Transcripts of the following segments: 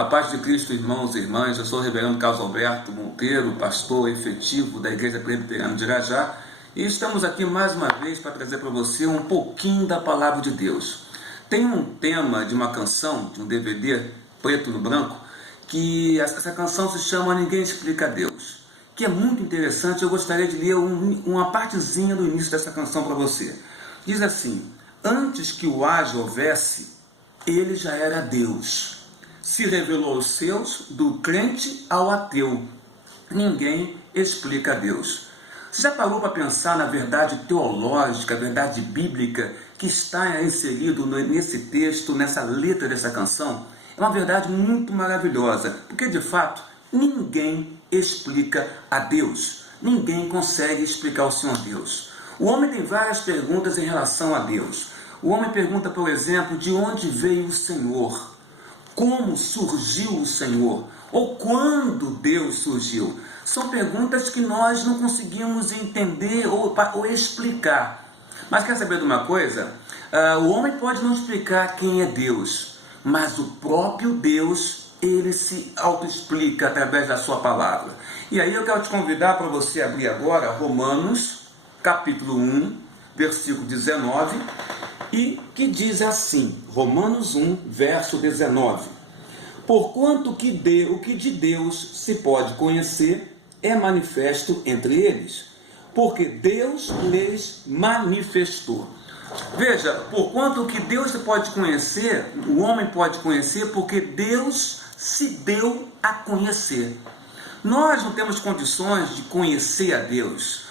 A paz de Cristo, irmãos e irmãs. Eu sou o reverendo Carlos Alberto Monteiro, pastor efetivo da Igreja Presbiteriana de Irajá, e estamos aqui mais uma vez para trazer para você um pouquinho da Palavra de Deus. Tem um tema de uma canção, de um DVD preto no branco, que essa canção se chama Ninguém Explica Deus, que é muito interessante. Eu gostaria de ler uma partezinha do início dessa canção para você. Diz assim: antes que o haja houvesse, ele já era Deus. Se revelou aos seus, do crente ao ateu. Ninguém explica Deus. Você já parou para pensar na verdade teológica, a verdade bíblica que está inserido nesse texto, nessa letra dessa canção? É uma verdade muito maravilhosa, porque de fato ninguém explica a Deus. Ninguém consegue explicar o Senhor Deus. O homem tem várias perguntas em relação a Deus. O homem pergunta, por exemplo, de onde veio o Senhor? Como surgiu o Senhor? Ou quando Deus surgiu? São perguntas que nós não conseguimos entender ou explicar. Mas quer saber de uma coisa? O homem pode não explicar quem é Deus, mas o próprio Deus, ele se autoexplica através da sua palavra. E aí eu quero te convidar para você abrir agora Romanos, capítulo 1, versículo 19, e que diz assim, Romanos 1, verso 19: porquanto o que de Deus se pode conhecer é manifesto entre eles, porque Deus lhes manifestou. Veja, porquanto o que Deus se pode conhecer, o homem pode conhecer, porque Deus se deu a conhecer. Nós não temos condições de conhecer a Deus,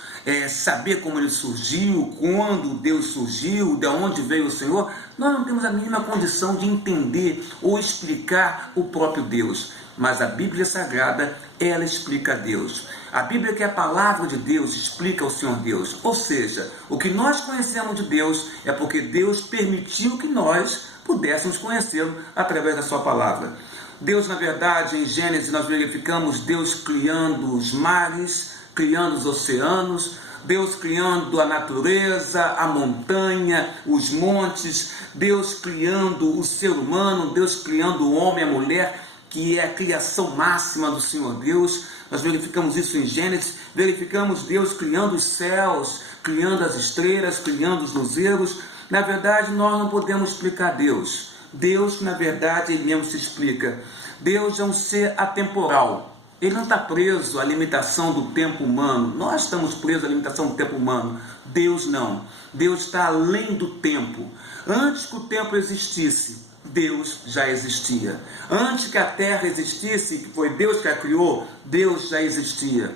saber como ele surgiu, quando Deus surgiu, de onde veio o Senhor. Nós não temos a mínima condição de entender ou explicar o próprio Deus. Mas a Bíblia Sagrada, ela explica a Deus. A Bíblia, que é a palavra de Deus, explica o Senhor Deus. Ou seja, o que nós conhecemos de Deus é porque Deus permitiu que nós pudéssemos conhecê-lo através da sua palavra. Deus, na verdade, em Gênesis nós verificamos Deus criando os mares, criando os oceanos, Deus criando a natureza, a montanha, os montes, Deus criando o ser humano, Deus criando o homem e a mulher, que é a criação máxima do Senhor Deus. Nós verificamos isso em Gênesis, verificamos Deus criando os céus, criando as estrelas, criando os luzeiros. Na verdade, nós não podemos explicar Deus. Deus, na verdade, ele mesmo se explica. Deus é um ser atemporal. Ele não está preso à limitação do tempo humano. Nós estamos presos à limitação do tempo humano. Deus não. Deus está além do tempo. Antes que o tempo existisse, Deus já existia. Antes que a terra existisse, que foi Deus que a criou, Deus já existia.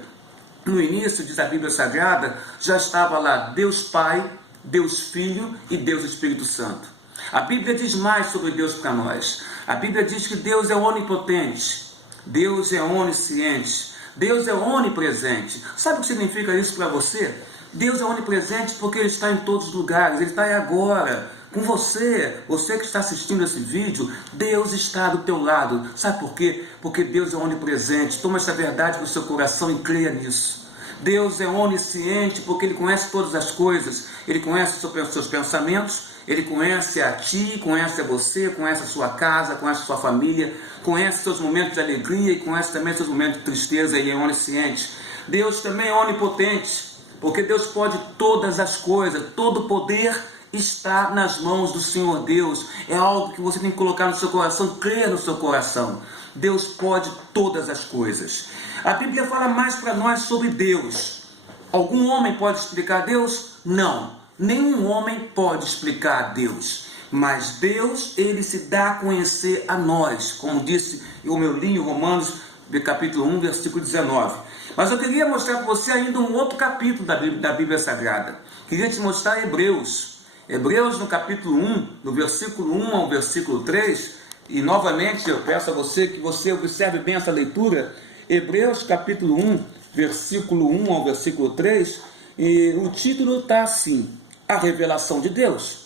No início, diz a Bíblia Sagrada, já estava lá Deus Pai, Deus Filho e Deus Espírito Santo. A Bíblia diz mais sobre Deus para nós. A Bíblia diz que Deus é onipotente. Deus é onisciente, Deus é onipresente. Sabe o que significa isso para você? Deus é onipresente porque Ele está em todos os lugares, Ele está aí agora, com você. Você que está assistindo esse vídeo, Deus está do teu lado. Sabe por quê? Porque Deus é onipresente. Toma essa verdade no seu coração e creia nisso. Deus é onisciente porque Ele conhece todas as coisas. Ele conhece os seus pensamentos, Ele conhece a ti, conhece a você, conhece a sua casa, conhece a sua família, conhece seus momentos de alegria e conhece também seus momentos de tristeza. Ele é onisciente. Deus também é onipotente, porque Deus pode todas as coisas, todo o poder está nas mãos do Senhor Deus. É algo que você tem que colocar no seu coração, crer no seu coração. Deus pode todas as coisas. A Bíblia fala mais para nós sobre Deus. Algum homem pode explicar Deus? Não. Nenhum homem pode explicar a Deus. Mas Deus, ele se dá a conhecer a nós. Como disse o meu livro, Romanos, capítulo 1, versículo 19. Mas eu queria mostrar para você ainda um outro capítulo da Bíblia Sagrada. Queria te mostrar Hebreus. Hebreus, no capítulo 1, do versículo 1 ao versículo 3. E novamente eu peço a você que você observe bem essa leitura. Hebreus, capítulo 1, versículo 1 ao versículo 3. E o título está assim: a revelação de Deus.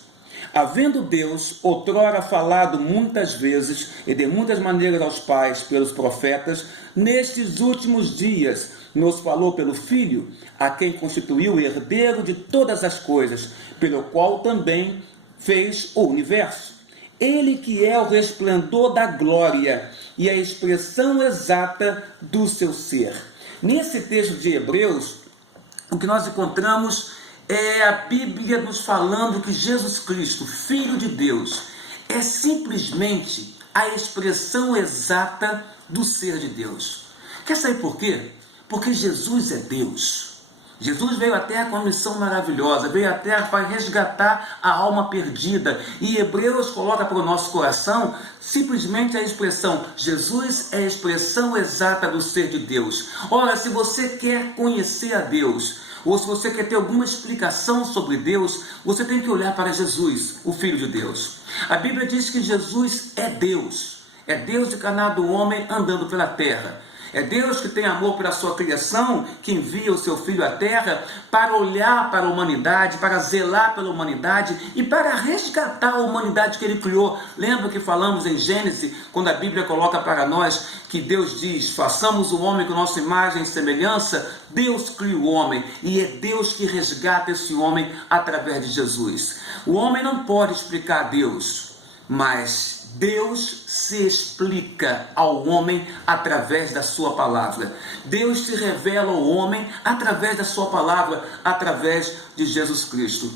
Havendo Deus outrora falado muitas vezes e de muitas maneiras aos pais pelos profetas, nestes últimos dias nos falou pelo Filho, a quem constituiu herdeiro de todas as coisas, pelo qual também fez o universo. Ele que é o resplendor da glória e a expressão exata do seu ser. Nesse texto de Hebreus, o que nós encontramos é a Bíblia nos falando que Jesus Cristo, Filho de Deus, é simplesmente a expressão exata do ser de Deus. Quer saber por quê? Porque Jesus é Deus. Jesus veio à Terra com uma missão maravilhosa, veio à Terra para resgatar a alma perdida. E Hebreus coloca para o nosso coração simplesmente a expressão: Jesus é a expressão exata do ser de Deus. Ora, se você quer conhecer a Deus, ou se você quer ter alguma explicação sobre Deus, você tem que olhar para Jesus, o Filho de Deus. A Bíblia diz que Jesus é Deus encarnado homem andando pela terra. É Deus que tem amor pela sua criação, que envia o seu Filho à terra para olhar para a humanidade, para zelar pela humanidade e para resgatar a humanidade que Ele criou. Lembra que falamos em Gênesis, quando a Bíblia coloca para nós que Deus diz: façamos o homem com nossa imagem e semelhança. Deus cria o homem e é Deus que resgata esse homem através de Jesus. O homem não pode explicar a Deus, mas Deus se explica ao homem através da sua palavra. Deus se revela ao homem através da sua palavra, através de Jesus Cristo.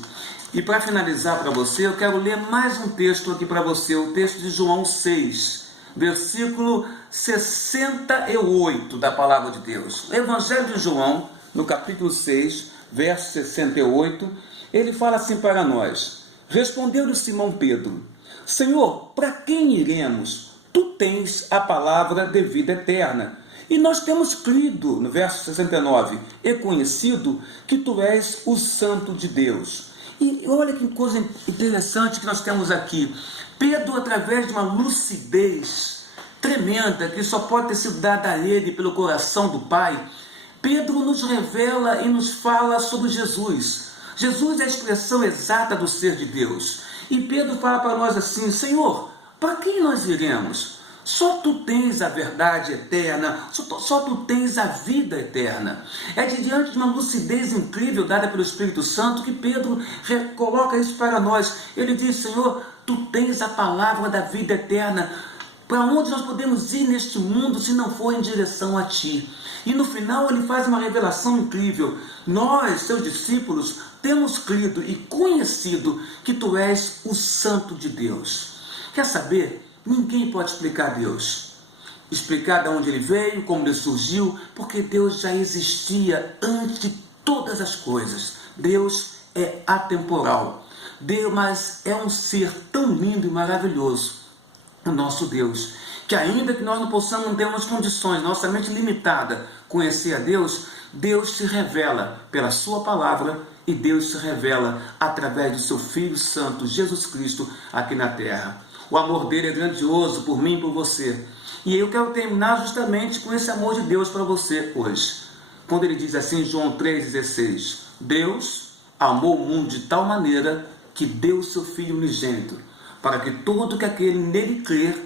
E para finalizar para você, eu quero ler mais um texto aqui para você, o texto de João 6, versículo 68 da palavra de Deus. O Evangelho de João, no capítulo 6, verso 68, ele fala assim para nós: respondeu-lhe Simão Pedro: Senhor, para quem iremos? Tu tens a palavra de vida eterna. E nós temos crido, no verso 69, e conhecido que tu és o Santo de Deus. E olha que coisa interessante que nós temos aqui. Pedro, através de uma lucidez tremenda, que só pode ter sido dada a ele pelo coração do Pai, Pedro nos revela e nos fala sobre Jesus. Jesus é a expressão exata do ser de Deus. E Pedro fala para nós assim: Senhor, para quem nós iremos? Só tu tens a verdade eterna, só tu tens a vida eterna. É diante de uma lucidez incrível dada pelo Espírito Santo que Pedro coloca isso para nós. Ele diz: Senhor, tu tens a palavra da vida eterna. Para onde nós podemos ir neste mundo se não for em direção a ti? E no final ele faz uma revelação incrível. Nós, seus discípulos, temos crido e conhecido que tu és o Santo de Deus. Quer saber? Ninguém pode explicar Deus. Explicar de onde ele veio, como ele surgiu, porque Deus já existia antes de todas as coisas. Deus é atemporal. Deus, mas é um ser tão lindo e maravilhoso, o nosso Deus, que ainda que nós não possamos, não termos condições, nossa mente limitada, conhecer a Deus, Deus se revela pela sua palavra e Deus se revela através do seu Filho Santo, Jesus Cristo, aqui na terra. O amor dele é grandioso por mim e por você. E eu quero terminar justamente com esse amor de Deus para você hoje. Quando ele diz assim em João 3,16: Deus amou o mundo de tal maneira que deu o seu Filho unigênito, para que todo que aquele nele crer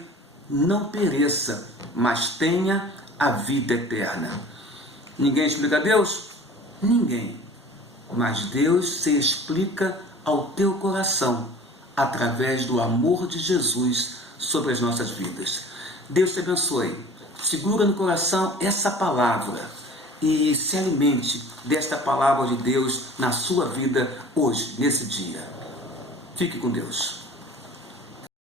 não pereça, mas tenha a vida eterna. Ninguém explica Deus? Ninguém. Mas Deus se explica ao teu coração através do amor de Jesus sobre as nossas vidas. Deus te abençoe. Segura no coração essa palavra e se alimente desta palavra de Deus na sua vida hoje, nesse dia. Fique com Deus.